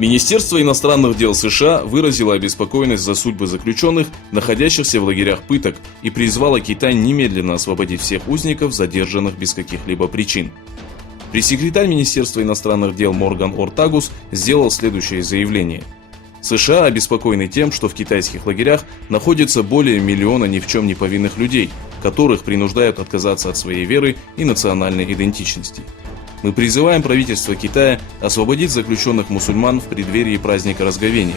Министерство иностранных дел США выразило обеспокоенность за судьбы заключенных, находящихся в лагерях пыток, и призвало Китай немедленно освободить всех узников, задержанных без каких-либо причин. Пресс-секретарь Министерства иностранных дел Морган Ортагус сделал следующее заявление. США обеспокоены тем, что в китайских лагерях находится более миллиона ни в чем не повинных людей, которых принуждают отказаться от своей веры и национальной идентичности. Мы призываем правительство Китая освободить заключенных мусульман в преддверии праздника Разговения.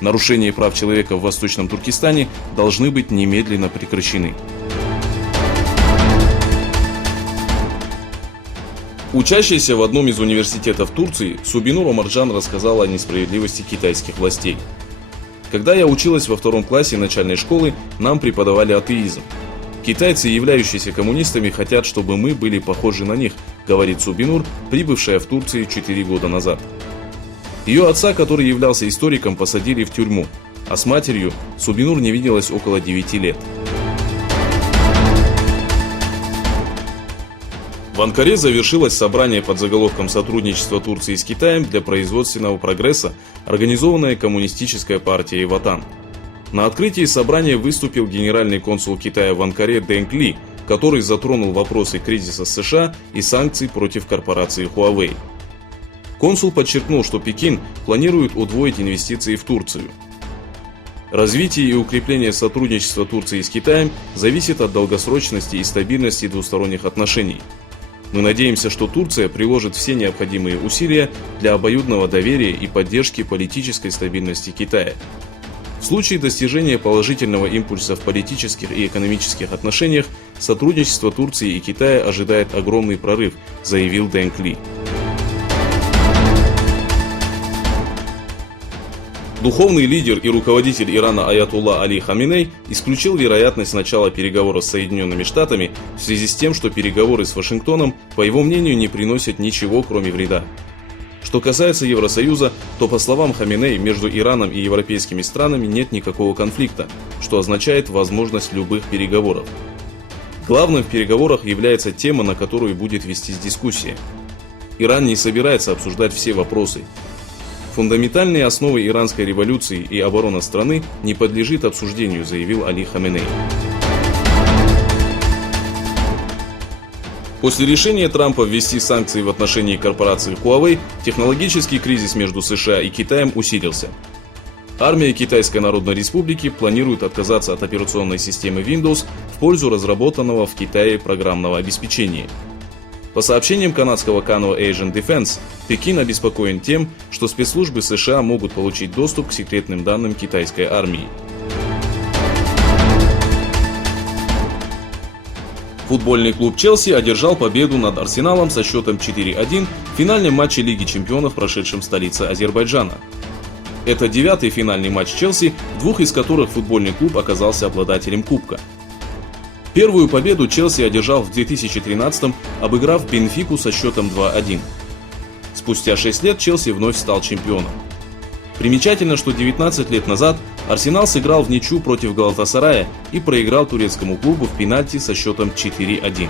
Нарушения прав человека в Восточном Туркестане должны быть немедленно прекращены. Учащаяся в одном из университетов Турции, Субинур Омарджан рассказала о несправедливости китайских властей. Когда я училась во 2 классе начальной школы, нам преподавали атеизм. Китайцы, являющиеся коммунистами, хотят, чтобы мы были похожи на них, говорит Субинур, прибывшая в Турцию 4 года назад. Ее отца, который являлся историком, посадили в тюрьму, а с матерью Субинур не виделась около 9 лет. В Анкаре завершилось собрание под заголовком «Сотрудничество Турции с Китаем для производственного прогресса», организованное Коммунистической партией Ватан. На открытии собрания выступил генеральный консул Китая в Анкаре Дэнг Ли, который затронул вопросы кризиса США и санкций против корпорации Huawei. Консул подчеркнул, что Пекин планирует удвоить инвестиции в Турцию. Развитие и укрепление сотрудничества Турции с Китаем зависит от долгосрочности и стабильности двусторонних отношений. Мы надеемся, что Турция приложит все необходимые усилия для обоюдного доверия и поддержки политической стабильности Китая. В случае достижения положительного импульса в политических и экономических отношениях, сотрудничество Турции и Китая ожидает огромный прорыв, заявил Дэнг Ли. Духовный лидер и руководитель Ирана Аятулла Али Хаминей исключил вероятность начала переговоров с Соединенными Штатами в связи с тем, что переговоры с Вашингтоном, по его мнению, не приносят ничего, кроме вреда. Что касается Евросоюза, то, по словам Хаминей, между Ираном и европейскими странами нет никакого конфликта, что означает возможность любых переговоров. Главным в переговорах является тема, на которую будет вестись дискуссия. Иран не собирается обсуждать все вопросы. Фундаментальные основы иранской революции и оборона страны не подлежит обсуждению, заявил Али Хаминей. После решения Трампа ввести санкции в отношении корпорации Huawei, технологический кризис между США и Китаем усилился. Армия Китайской Народной Республики планирует отказаться от операционной системы Windows в пользу разработанного в Китае программного обеспечения. По сообщениям канадского Canno Asian Defense, Пекин обеспокоен тем, что спецслужбы США могут получить доступ к секретным данным китайской армии. Футбольный клуб Челси одержал победу над Арсеналом со счетом 4-1 в финальном матче Лиги чемпионов, прошедшем в столице Азербайджана. Это 9-й финальный матч Челси, в 2 из которых футбольный клуб оказался обладателем кубка. Первую победу Челси одержал в 2013-м, обыграв Бенфику со счетом 2-1. Спустя 6 лет Челси вновь стал чемпионом. Примечательно, что 19 лет назад Арсенал сыграл в ничью против Галатасарая и проиграл турецкому клубу в пенальти со счетом 4-1.